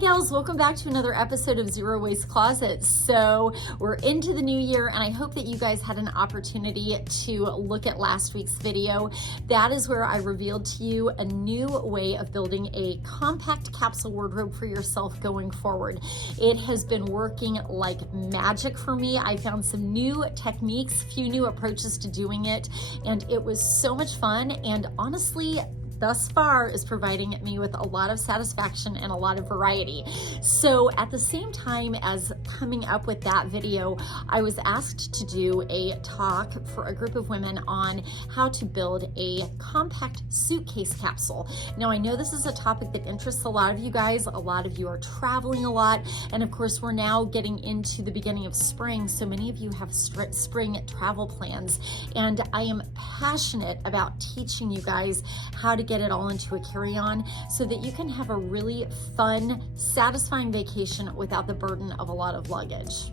gals, welcome back to another episode of Zero Waste Closet. So we're into the new year and I hope that you guys had an opportunity to look at last week's video. That is where I revealed to you a new way of building a compact capsule wardrobe for yourself going forward. It has been working like magic for me. I found some new techniques, few new approaches to doing it, and it was so much fun, and honestly, thus far is providing me with a lot of satisfaction and a lot of variety. So at the same time as coming up with that video, I was asked to do a talk for a group of women on how to build a compact suitcase capsule. Now I know this is a topic that interests a lot of you guys. A lot of you are traveling a lot, and of course we're now getting into the beginning of spring, so many of you have spring travel plans, and I am passionate about teaching you guys how to get it all into a carry-on so that you can have a really fun, satisfying vacation without the burden of a lot of luggage.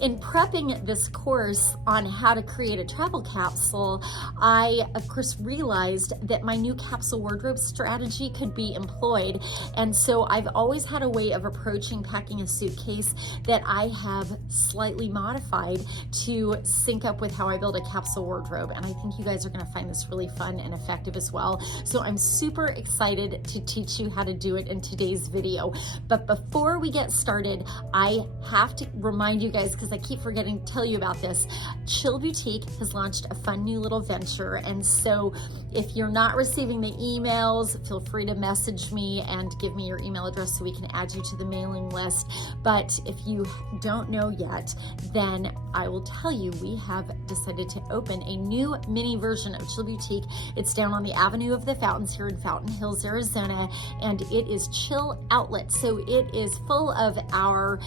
In prepping this course on how to create a travel capsule, I of course realized that my new capsule wardrobe strategy could be employed, and so I've always had a way of approaching packing a suitcase that I have slightly modified to sync up with how I build a capsule wardrobe, and I think you guys are going to find this really fun and effective as well. So I'm super excited to teach you how to do it in today's video. But before we get started, I have to remind you guys, because I keep forgetting to tell you about this, Chill Boutique has launched a fun new little venture, and so if you're not receiving the emails, feel free to message me and give me your email address so we can add you to the mailing list. But if you don't know yet, then I will tell you we have decided to open a new mini version of Chill Boutique. It's down on the Avenue of the Fountains here in Fountain Hills, Arizona, and it is Chill Outlet. So it is full of our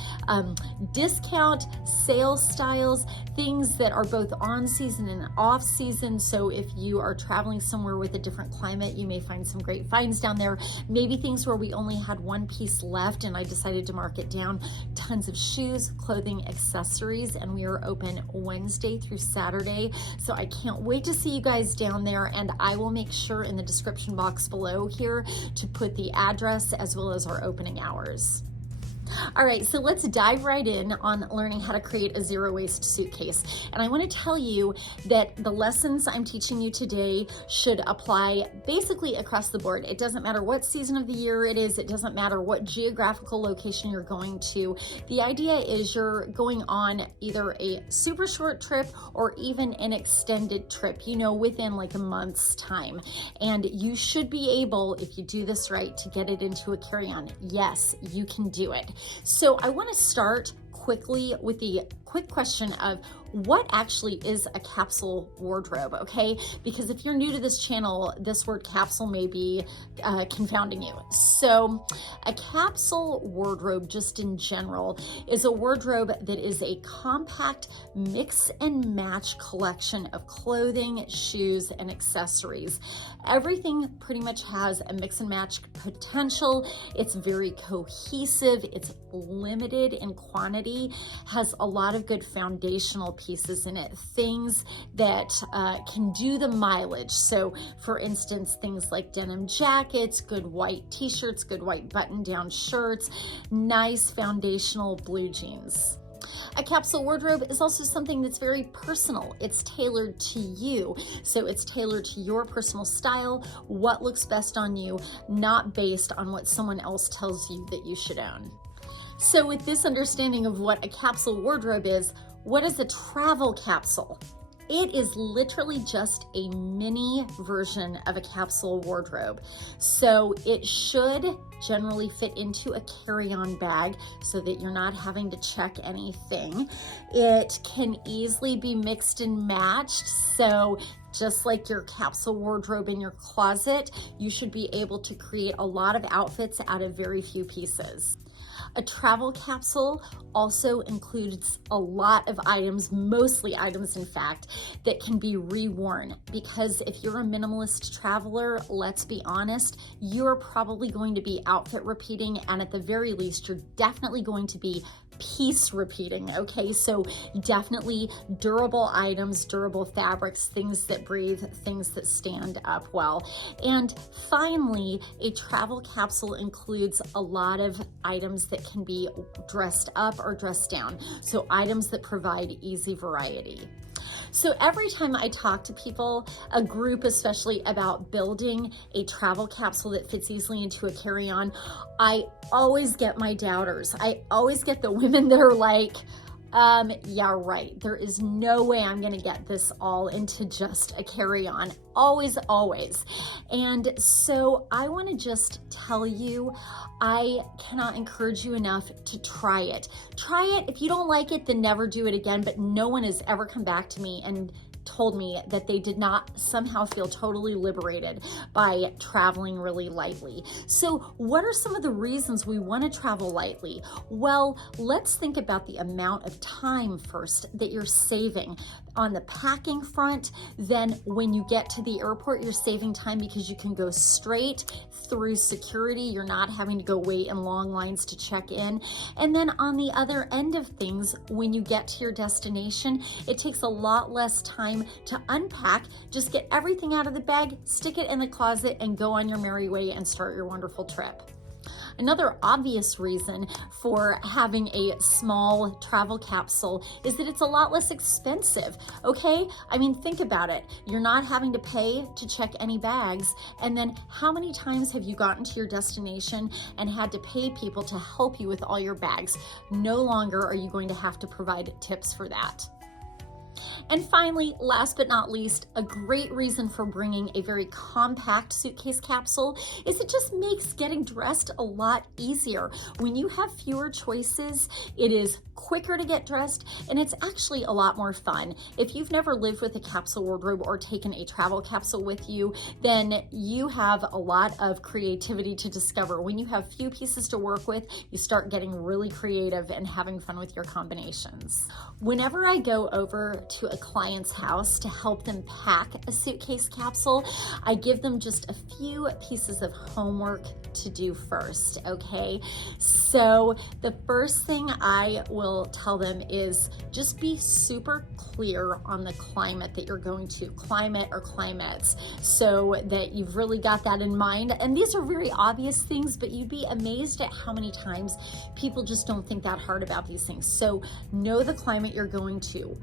discount sale styles, things that are both on season and off season. So if you are traveling somewhere with a different climate, you may find some great finds down there. Maybe things where we only had one piece left and I decided to mark it down. Tons of shoes, clothing, accessories, and we are open Wednesday through Saturday. So I can't wait to see you guys down there, and I will make sure in the description box below here to put the address as well as our opening hours. All right, so let's dive right in on learning how to create a zero waste suitcase. And I want to tell you that the lessons I'm teaching you today should apply basically across the board. It doesn't matter what season of the year it is. It doesn't matter what geographical location you're going to. The idea is you're going on either a super short trip or even an extended trip, you know, within like a month's time. And you should be able, if you do this right, to get it into a carry-on. Yes, you can do it. So I want to start quickly with the quick question of what actually is a capsule wardrobe, okay? Because if you're new to this channel, this word capsule may be confounding you. So a capsule wardrobe, just in general, is a wardrobe that is a compact mix and match collection of clothing, shoes, and accessories. Everything pretty much has a mix and match potential. It's very cohesive. It's limited in quantity, has a lot of good foundational pieces in it, things that can do the mileage. So for instance, things like denim jackets, good white t-shirts, good white button-down shirts, nice foundational blue jeans. A capsule wardrobe is also something that's very personal. It's tailored to you. So it's tailored to your personal style, what looks best on you, not based on what someone else tells you that you should own. So with this understanding of what a capsule wardrobe is, what is a travel capsule? It is literally just a mini version of a capsule wardrobe. So it should generally fit into a carry-on bag so that you're not having to check anything. It can easily be mixed and matched. So just like your capsule wardrobe in your closet, you should be able to create a lot of outfits out of very few pieces. A travel capsule also includes a lot of items, mostly items in fact, that can be reworn, because if you're a minimalist traveler, let's be honest, you're probably going to be outfit repeating, and at the very least, you're definitely going to be piece repeating, okay? So definitely durable items, durable fabrics, things that breathe, things that stand up well. And finally, a travel capsule includes a lot of items that can be dressed up or dressed down. So items that provide easy variety. So every time I talk to people, a group especially, about building a travel capsule that fits easily into a carry-on, I always get my doubters. I always get the women that are like, yeah, right. There is no way I'm going to get this all into just a carry-on. Always, always. And so I want to just tell you, I cannot encourage you enough to try it. Try it. If you don't like it, then never do it again. But no one has ever come back to me and told me that they did not somehow feel totally liberated by traveling really lightly. So what are some of the reasons we want to travel lightly? Well, let's think about the amount of time first that you're saving on the packing front. Then when you get to the airport, you're saving time because you can go straight through security. You're not having to go wait in long lines to check in. And then on the other end of things, when you get to your destination, it takes a lot less time to unpack. Just get everything out of the bag, stick it in the closet, and go on your merry way and start your wonderful trip. Another obvious reason for having a small travel capsule is that it's a lot less expensive, okay? I mean, think about it. You're not having to pay to check any bags. And then how many times have you gotten to your destination and had to pay people to help you with all your bags? No longer are you going to have to provide tips for that. And finally, last but not least, a great reason for bringing a very compact suitcase capsule is it just makes getting dressed a lot easier. When you have fewer choices, it is quicker to get dressed, and it's actually a lot more fun. If you've never lived with a capsule wardrobe or taken a travel capsule with you, then you have a lot of creativity to discover. When you have few pieces to work with, you start getting really creative and having fun with your combinations. Whenever I go over to a client's house to help them pack a suitcase capsule, I give them just a few pieces of homework to do first, okay? So the first thing I will tell them is just be super clear on the climate that you're going to, climate or climates, so that you've really got that in mind. And these are very obvious things, but you'd be amazed at how many times people just don't think that hard about these things. So know the climate you're going to.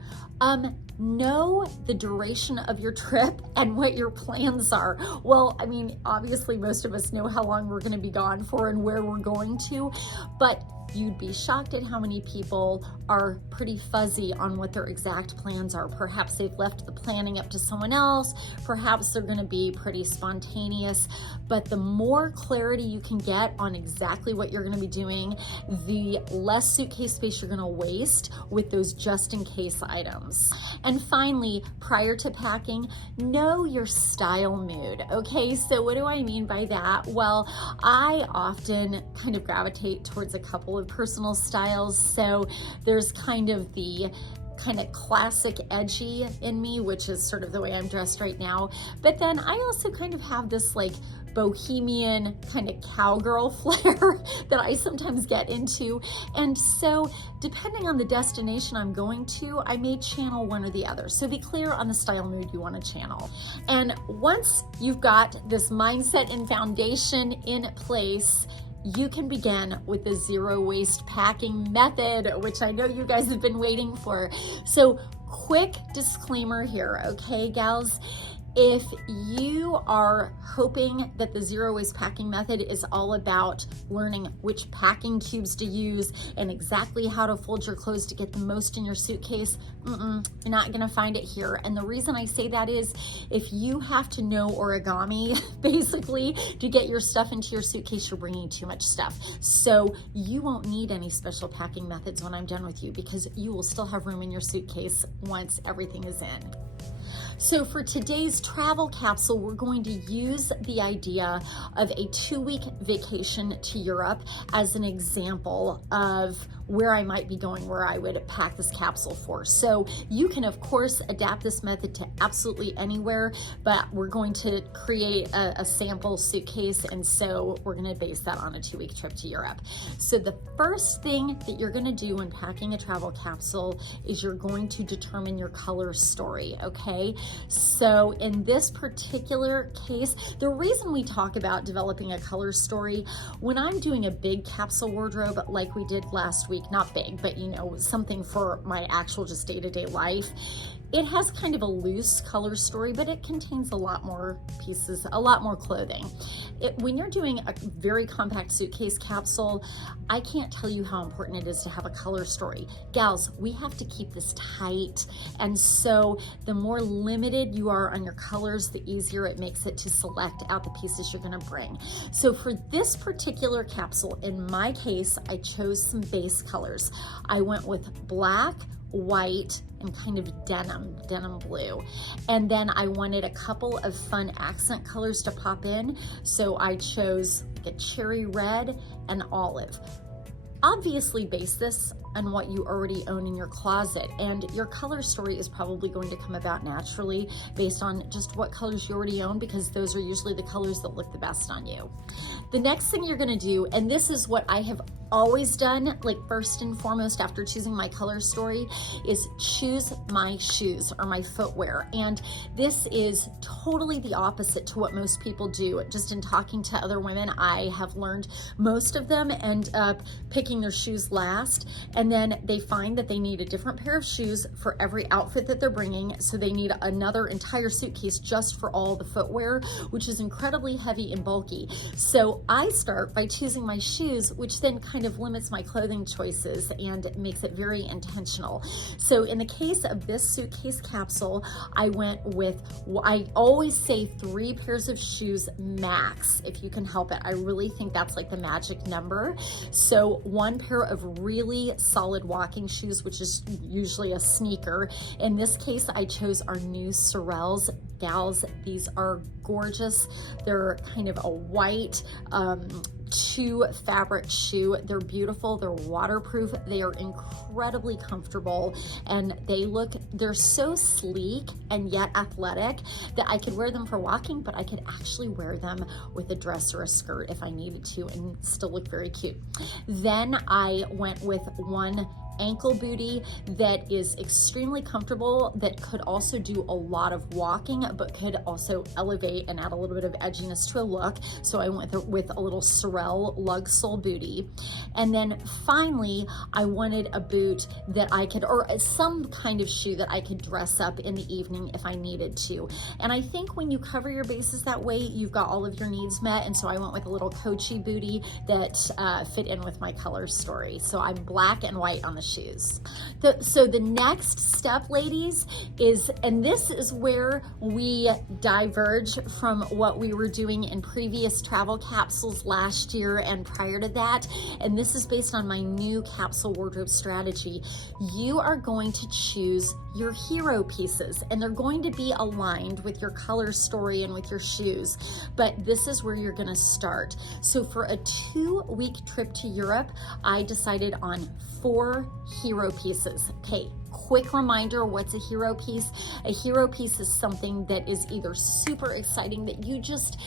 Know the duration of your trip and what your plans are. Well, I mean, obviously most of us know how long we're going to be gone for and where we're going to, but you'd be shocked at how many people are pretty fuzzy on what their exact plans are. Perhaps they've left the planning up to someone else. Perhaps they're going to be pretty spontaneous. But the more clarity you can get on exactly what you're going to be doing, the less suitcase space you're going to waste with those just in case items. And finally, prior to packing, know your style mood. Okay, so what do I mean by that? Well, I often kind of gravitate towards a couple of personal styles. So there's kind of the classic edgy in me, which is sort of the way I'm dressed right now. But then I also kind of have this like bohemian kind of cowgirl flair that I sometimes get into. And so depending on the destination I'm going to, I may channel one or the other. So be clear on the style mood you want to channel. And once you've got this mindset and foundation in place, you can begin with the zero waste packing method, which I know you guys have been waiting for. So quick disclaimer here, okay, gals? If you are hoping that the zero waste packing method is all about learning which packing cubes to use and exactly how to fold your clothes to get the most in your suitcase, you're not gonna find it here. And the reason I say that is if you have to know origami, basically, to get your stuff into your suitcase, you're bringing too much stuff. So you won't need any special packing methods when I'm done with you, because you will still have room in your suitcase once everything is in. So for today's travel capsule, we're going to use the idea of a 2-week vacation to Europe as an example of where I might be going, where I would pack this capsule for. So you can of course adapt this method to absolutely anywhere, but we're going to create a sample suitcase, and so we're going to base that on a 2-week trip to Europe. So the first thing that you're going to do when packing a travel capsule is you're going to determine your color story, okay? So in this particular case, the reason we talk about developing a color story, when I'm doing a big capsule wardrobe like we did last week, not big, but you know, something for my actual just day-to-day life, it has kind of a loose color story, but it contains a lot more pieces, a lot more clothing. When you're doing a very compact suitcase capsule, I can't tell you how important it is to have a color story. Gals, we have to keep this tight, and so the more limited you are on your colors, the easier it makes it to select out the pieces you're gonna bring. So for this particular capsule, in my case, I chose some base colors. I went with black, white, and kind of denim blue. And then I wanted a couple of fun accent colors to pop in. So I chose like a cherry red and olive. Obviously base this on what you already own in your closet, and your color story is probably going to come about naturally based on just what colors you already own, because those are usually the colors that look the best on you. The next thing you're gonna do, and this is what I have always done, like first and foremost after choosing my color story, is choose my shoes or my footwear. And this is totally the opposite to what most people do. Just in talking to other women, I have learned most of them end up picking their shoes last, and then they find that they need a different pair of shoes for every outfit that they're bringing, so they need another entire suitcase just for all the footwear, which is incredibly heavy and bulky. So I start by choosing my shoes, which then kind of limits my clothing choices and makes it very intentional. So in the case of this suitcase capsule, I went with, I always say 3 pairs of shoes max, if you can help it. I really think that's like the magic number. So 1 pair of really solid walking shoes, which is usually a sneaker. In this case, I chose our new Sorels. Gals, these are gorgeous. They're kind of a white, 2 fabric shoe. They're beautiful, they're waterproof, they are incredibly comfortable, and they're so sleek and yet athletic that I could wear them for walking, but I could actually wear them with a dress or a skirt if I needed to and still look very cute. Then I went with 1 ankle bootie that is extremely comfortable, that could also do a lot of walking, but could also elevate and add a little bit of edginess to a look. So I went with a little Sorel lug sole bootie. And then finally, I wanted a boot that I could, or some kind of shoe that I could dress up in the evening if I needed to. And I think when you cover your bases that way, you've got all of your needs met. And so I went with a little Coachy bootie that fit in with my color story. So I'm black and white on the shoes. So the next step, ladies, is, and this is where we diverge from what we were doing in previous travel capsules last year and prior to that, and this is based on my new capsule wardrobe strategy. You are going to choose your hero pieces, and they're going to be aligned with your color story and with your shoes, but this is where you're gonna start. So for a 2-week trip to Europe, I decided on 4 hero pieces. Okay, quick reminder, what's a hero piece? A hero piece is something that is either super exciting that you just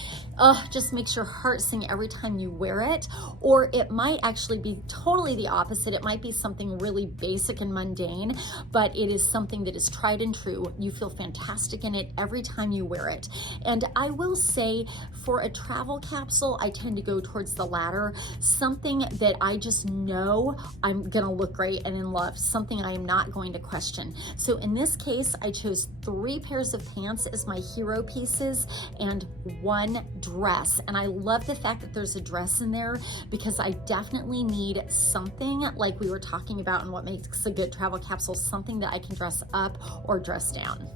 makes your heart sing every time you wear it, or it might actually be totally the opposite. It might be something really basic and mundane, but it is something that is tried and true. You feel fantastic in it every time you wear it. And I will say, for a travel capsule, I tend to go towards the latter, something that I just know I'm gonna look great and in love, something I am not going to question. So in this case, I chose 3 pairs of pants as my hero pieces and 1 dress. And I love the fact that there's a dress in there, because I definitely need something like we were talking about and what makes a good travel capsule, something that I can dress up or dress down.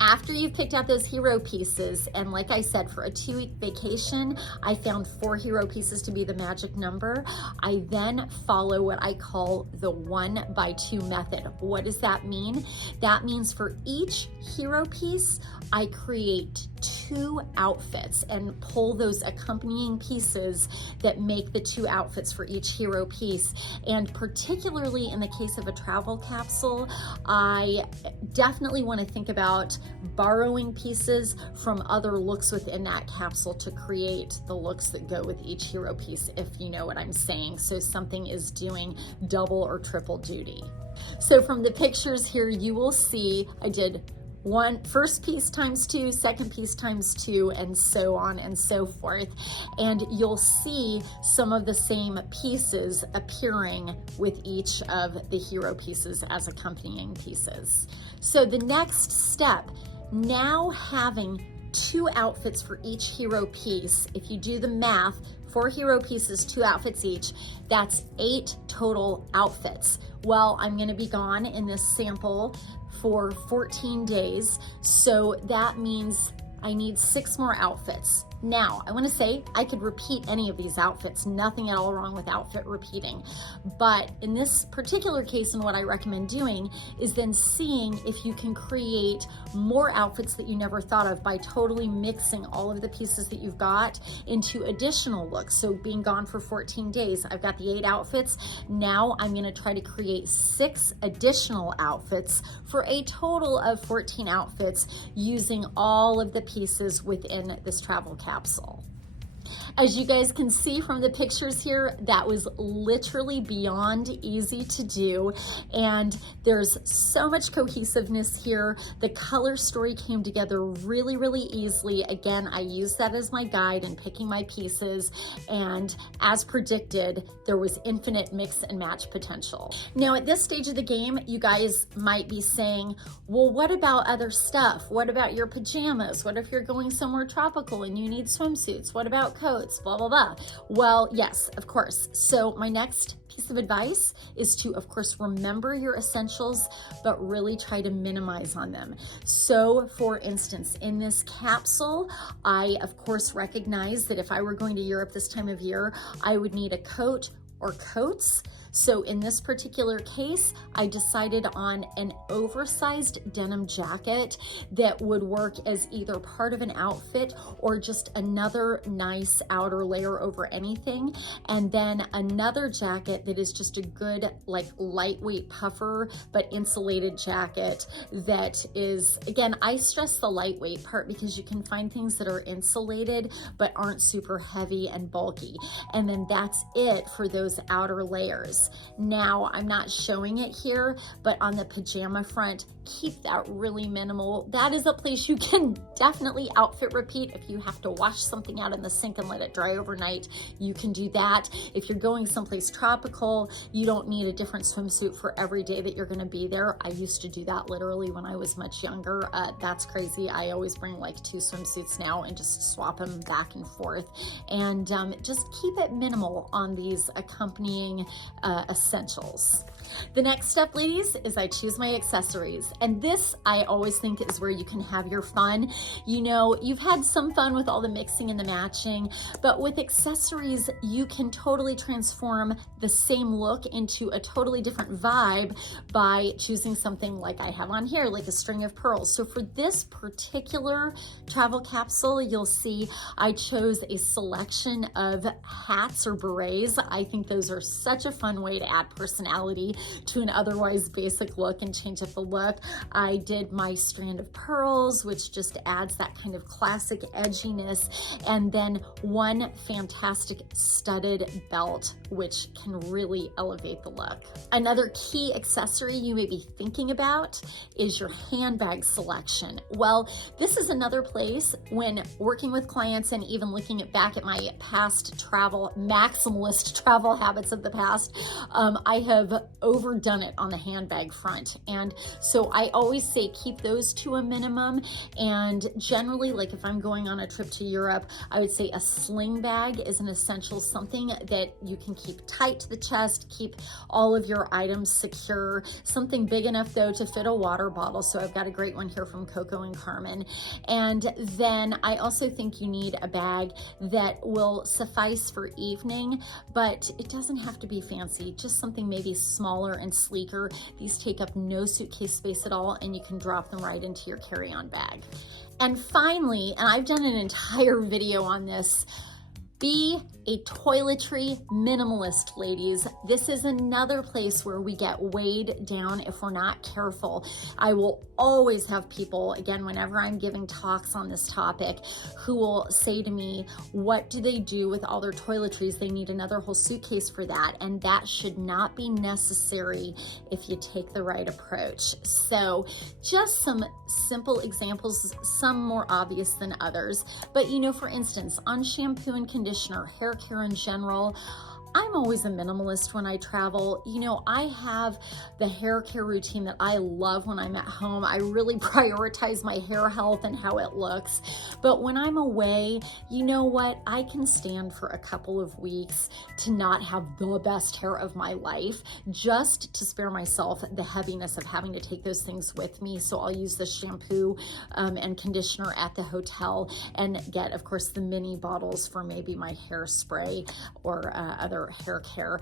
After you've picked out those hero pieces, and like I said, for a 2-week vacation, I found 4 hero pieces to be the magic number. I then follow what I call the 1x2 method. What does that mean? That means for each hero piece, I create 2 outfits and pull those accompanying pieces that make the 2 outfits for each hero piece. And particularly in the case of a travel capsule, I definitely want to think about borrowing pieces from other looks within that capsule to create the looks that go with each hero piece, if you know what I'm saying. So something is doing double or triple duty. So from the pictures here, you will see I did first piece times 2, second piece times 2, and so on and so forth. And you'll see some of the same pieces appearing with each of the hero pieces as accompanying pieces. So the next step, now having 2 outfits for each hero piece, if you do the math, 4 hero pieces, 2 outfits each, that's 8 total outfits. Well, I'm gonna be gone in this sample for 14 days, so that means I need 6 more outfits. Now, I want to say I could repeat any of these outfits, nothing at all wrong with outfit repeating. But in this particular case, and what I recommend doing is then seeing if you can create more outfits that you never thought of by totally mixing all of the pieces that you've got into additional looks. So being gone for 14 days, I've got the 8 outfits. Now I'm going to try to create 6 additional outfits for a total of 14 outfits using all of the pieces within this travel capsule. As you guys can see from the pictures here, that was literally beyond easy to do, and there's so much cohesiveness here. The color story came together really, really easily. Again, I used that as my guide in picking my pieces, and as predicted, there was infinite mix and match potential. Now, at this stage of the game, you guys might be saying, well, what about other stuff? What about your pajamas? What if you're going somewhere tropical and you need swimsuits? What about coats? Blah, blah, blah. Well, yes, of course. So my next piece of advice is to, of course, remember your essentials, but really try to minimize on them. So for instance, in this capsule, I, of course, recognize that if I were going to Europe this time of year, I would need a coat or coats. So in this particular case, I decided on an oversized denim jacket that would work as either part of an outfit or just another nice outer layer over anything. And then another jacket that is just a good, like, lightweight puffer, but insulated jacket that is, again, I stress the lightweight part because you can find things that are insulated but aren't super heavy and bulky. And then that's it for those outer layers. Now, I'm not showing it here, but on the pajama front, keep that really minimal. That is a place you can definitely outfit repeat. If you have to wash something out in the sink and let it dry overnight, you can do that. If you're going someplace tropical, you don't need a different swimsuit for every day that you're gonna be there. I used to do that literally when I was much younger. That's crazy. I always bring like 2 swimsuits now and just swap them back and forth. And just keep it minimal on these accompanying essentials. The next step, ladies, is I choose my accessories. And this, I always think, is where you can have your fun. You know, you've had some fun with all the mixing and the matching, but with accessories, you can totally transform the same look into a totally different vibe by choosing something like I have on here, like a string of pearls. So for this particular travel capsule, you'll see I chose a selection of hats or berets. I think those are such a fun way to add personality to an otherwise basic look and change up the look. I did my strand of pearls, which just adds that kind of classic edginess, and then one fantastic studded belt, which can really elevate the look. Another key accessory you may be thinking about is your handbag selection. Well, this is another place when working with clients and even looking back at my past travel, maximalist travel habits of the past, I have overdone it on the handbag front. And so I always say keep those to a minimum. And generally, like if I'm going on a trip to Europe, I would say a sling bag is an essential, something that you can keep tight to the chest, keep all of your items secure, something big enough though to fit a water bottle. So I've got a great one here from Coco and Carmen. And then I also think you need a bag that will suffice for evening, but it doesn't have to be fancy, just something maybe smaller and sleeker. These take up no suitcase space at all, and you can drop them right into your carry-on bag. And finally, and I've done an entire video on this, be a toiletry minimalist, ladies. This is another place where we get weighed down if we're not careful. I will always have people, again, whenever I'm giving talks on this topic, who will say to me, what do they do with all their toiletries? They need another whole suitcase for that. And that should not be necessary if you take the right approach. So just some simple examples, some more obvious than others. But you know, for instance, on shampoo and conditioner, hair care in general, I'm always a minimalist when I travel. You know, I have the hair care routine that I love when I'm at home. I really prioritize my hair health and how it looks. But when I'm away, you know what? I can stand for a couple of weeks to not have the best hair of my life, just to spare myself the heaviness of having to take those things with me. So I'll use the shampoo and conditioner at the hotel and get, of course, the mini bottles for maybe my hairspray or other hair care.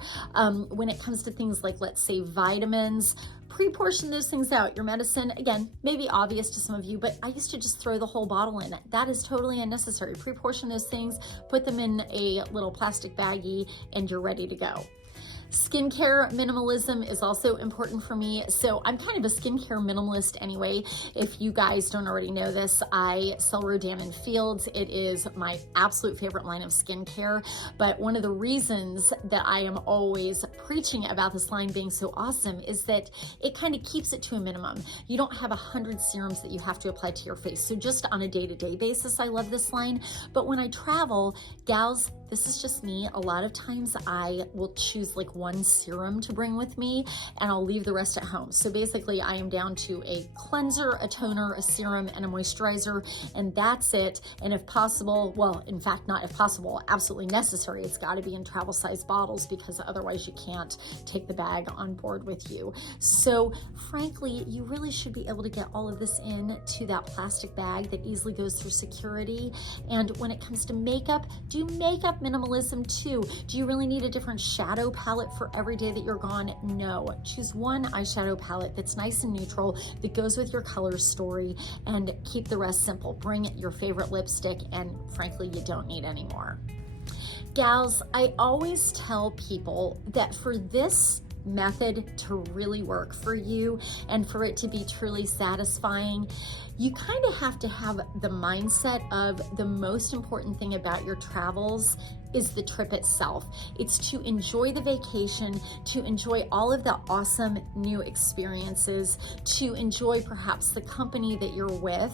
When it comes to things like, let's say, vitamins, pre-portion those things out. Your medicine, again, maybe obvious to some of you, but I used to just throw the whole bottle in. That is totally unnecessary. Pre-portion those things, put them in a little plastic baggie, and you're ready to go. Skincare minimalism is also important for me. So I'm kind of a skincare minimalist anyway. If you guys don't already know this, I sell Rodan and Fields. It is my absolute favorite line of skincare. But one of the reasons that I am always preaching about this line being so awesome is that it kind of keeps it to a minimum. You don't have 100 serums that you have to apply to your face. So just on a day-to-day basis, I love this line. But when I travel, gals, this is just me. A lot of times I will choose like one serum to bring with me and I'll leave the rest at home. So basically I am down to a cleanser, a toner, a serum, and a moisturizer, and that's it. And if possible, well, in fact, not if possible, absolutely necessary, it's got to be in travel size bottles because otherwise you can't take the bag on board with you. So frankly, you really should be able to get all of this into that plastic bag that easily goes through security. And when it comes to makeup, do makeup minimalism too. Do you really need a different shadow palette for every day that you're gone? No. Choose one eyeshadow palette that's nice and neutral, that goes with your color story, and keep the rest simple. Bring your favorite lipstick, and frankly, you don't need any more. Gals, I always tell people that for this method to really work for you and for it to be truly satisfying, you kind of have to have the mindset of the most important thing about your travels is the trip itself. It's to enjoy the vacation, to enjoy all of the awesome new experiences, to enjoy perhaps the company that you're with.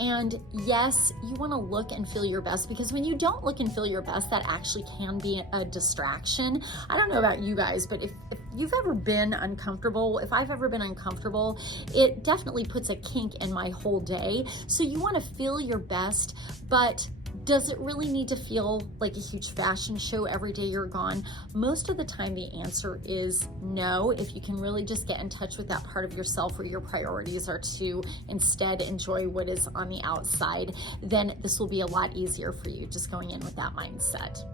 And yes, you want to look and feel your best, because when you don't look and feel your best, that actually can be a distraction. I don't know about you guys, but if you've ever been uncomfortable, if I've ever been uncomfortable, it definitely puts a kink in my whole day. So you want to feel your best, but does it really need to feel like a huge fashion show every day you're gone? Most of the time the answer is no. If you can really just get in touch with that part of yourself where your priorities are to instead enjoy what is on the outside, then this will be a lot easier for you just going in with that mindset.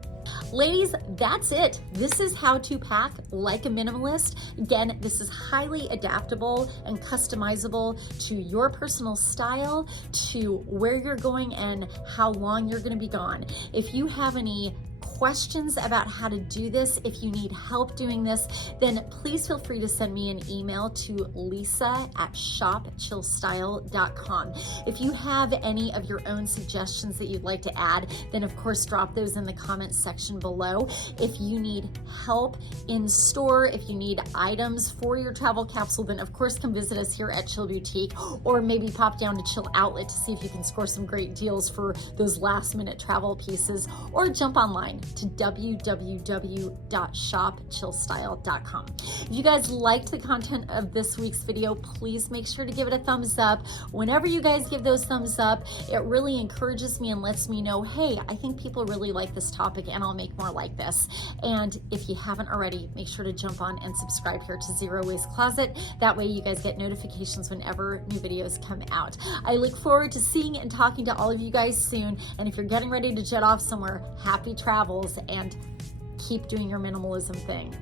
Ladies, that's it. This is how to pack like a minimalist. Again, this is highly adaptable and customizable to your personal style, to where you're going and how long you're going to be gone. If you have any questions about how to do this, if you need help doing this, then please feel free to send me an email to lisa@shopchillstyle.com. If you have any of your own suggestions that you'd like to add, then of course drop those in the comments section below. If you need help in store, if you need items for your travel capsule, then of course come visit us here at Chill Boutique, or maybe pop down to Chill Outlet to see if you can score some great deals for those last minute travel pieces, or jump online. to www.shopchillstyle.com. If you guys liked the content of this week's video, please make sure to give it a thumbs up. Whenever you guys give those thumbs up, it really encourages me and lets me know, hey, I think people really like this topic and I'll make more like this. And if you haven't already, make sure to jump on and subscribe here to Zero Waste Closet. That way you guys get notifications whenever new videos come out. I look forward to seeing and talking to all of you guys soon. And if you're getting ready to jet off somewhere, happy travels and keep doing your minimalism thing.